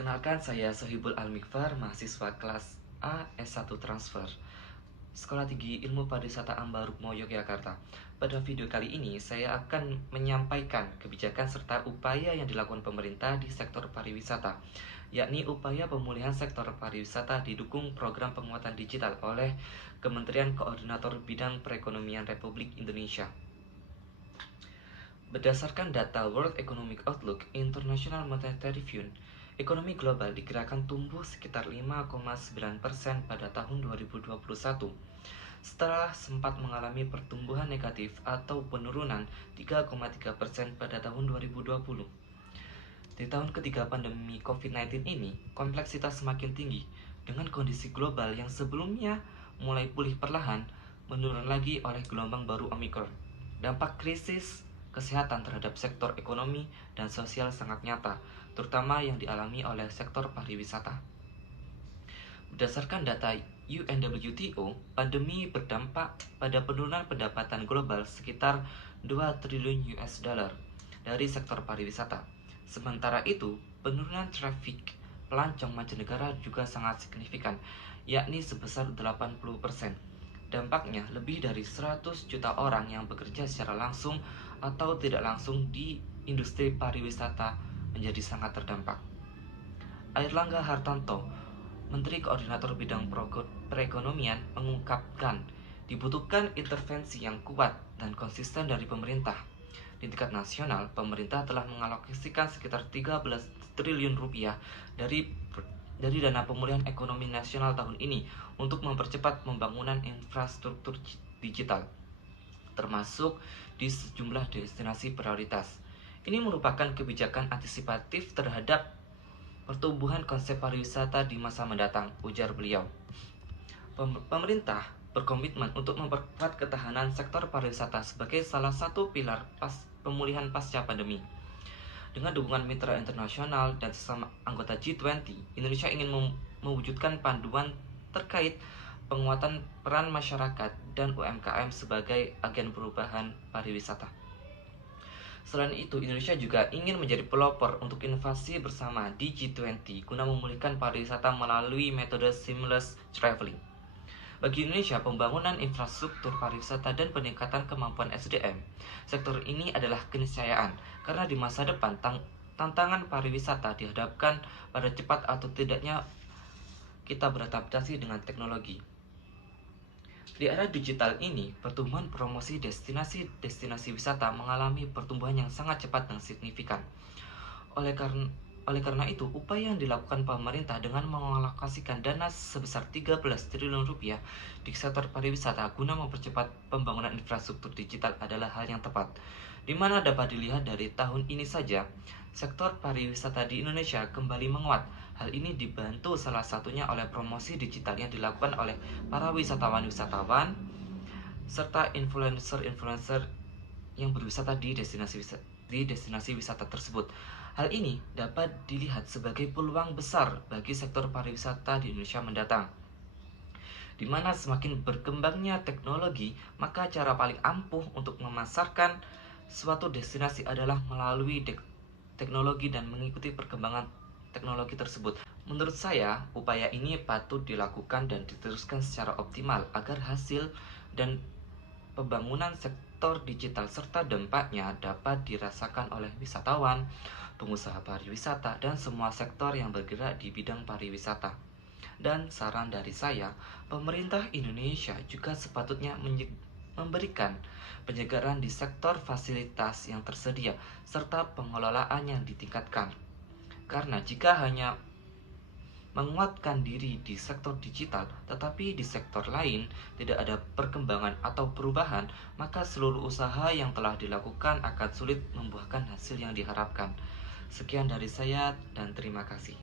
Perkenalkan, saya Sohibul Al-Mikfar, mahasiswa kelas A S1 Transfer Sekolah Tinggi Ilmu Pariwisata Ambarukmo, Yogyakarta. Pada video kali ini, saya akan menyampaikan kebijakan serta upaya yang dilakukan pemerintah di sektor pariwisata, yakni upaya pemulihan sektor pariwisata didukung program penguatan digital oleh Kementerian Koordinator Bidang Perekonomian Republik Indonesia. Berdasarkan data World Economic Outlook International Monetary Fund, ekonomi global digerakkan tumbuh sekitar 5,9% pada tahun 2021, setelah sempat mengalami pertumbuhan negatif atau penurunan 3,3% pada tahun 2020. Di tahun ketiga pandemi COVID-19 ini, kompleksitas semakin tinggi, dengan kondisi global yang sebelumnya mulai pulih perlahan, menurun lagi oleh gelombang baru Omicron. Dampak krisis kesehatan terhadap sektor ekonomi dan sosial sangat nyata, terutama yang dialami oleh sektor pariwisata. Berdasarkan data UNWTO, pandemi berdampak pada penurunan pendapatan global sekitar 2 triliun US dollar dari sektor pariwisata. Sementara itu, penurunan trafik pelancong mancanegara juga sangat signifikan, yakni sebesar 80%. Dampaknya, lebih dari 100 juta orang yang bekerja secara langsung atau tidak langsung di industri pariwisata menjadi sangat terdampak. Airlangga Hartarto, Menteri Koordinator Bidang Perekonomian, mengungkapkan dibutuhkan intervensi yang kuat dan konsisten dari pemerintah. Di tingkat nasional, pemerintah telah mengalokasikan sekitar 13 triliun rupiah dari dana pemulihan ekonomi nasional tahun ini untuk mempercepat pembangunan infrastruktur digital, termasuk di sejumlah destinasi prioritas. Ini merupakan kebijakan antisipatif terhadap pertumbuhan konsep pariwisata di masa mendatang, ujar beliau. Pemerintah berkomitmen untuk memperkuat ketahanan sektor pariwisata sebagai salah satu pilar pemulihan pasca pandemi. Dengan dukungan mitra internasional dan sesama anggota G20, Indonesia ingin mewujudkan panduan terkait penguatan peran masyarakat dan UMKM sebagai agen perubahan pariwisata. Selain itu, Indonesia juga ingin menjadi pelopor untuk inovasi bersama di G20 guna memulihkan pariwisata melalui metode seamless traveling. Bagi Indonesia, pembangunan infrastruktur pariwisata dan peningkatan kemampuan SDM sektor ini adalah keniscayaan, karena di masa depan tantangan pariwisata dihadapkan pada cepat atau tidaknya kita beradaptasi dengan teknologi. Di era digital ini, pertumbuhan promosi destinasi wisata mengalami pertumbuhan yang sangat cepat dan signifikan. Oleh karena itu, upaya yang dilakukan pemerintah dengan mengalokasikan dana sebesar 13 triliun rupiah di sektor pariwisata guna mempercepat pembangunan infrastruktur digital adalah hal yang tepat, di mana dapat dilihat dari tahun ini saja, sektor pariwisata di Indonesia kembali menguat. Hal ini dibantu salah satunya oleh promosi digital yang dilakukan oleh para wisatawan-wisatawan serta influencer-influencer yang berwisata di destinasi wisata tersebut. Hal ini dapat dilihat sebagai peluang besar bagi sektor pariwisata di Indonesia mendatang. Di mana semakin berkembangnya teknologi, maka cara paling ampuh untuk memasarkan suatu destinasi adalah melalui teknologi dan mengikuti perkembangan teknologi tersebut. Menurut saya, upaya ini patut dilakukan dan diteruskan secara optimal agar hasil dan pembangunan sektor digital serta dampaknya dapat dirasakan oleh wisatawan, pengusaha pariwisata, dan semua sektor yang bergerak di bidang pariwisata. Dan saran dari saya, pemerintah Indonesia juga sepatutnya memberikan penyegaran di sektor fasilitas yang tersedia serta pengelolaan yang ditingkatkan. Karena jika hanya menguatkan diri di sektor digital, tetapi di sektor lain tidak ada perkembangan atau perubahan, maka seluruh usaha yang telah dilakukan akan sulit membuahkan hasil yang diharapkan. Sekian dari saya dan terima kasih.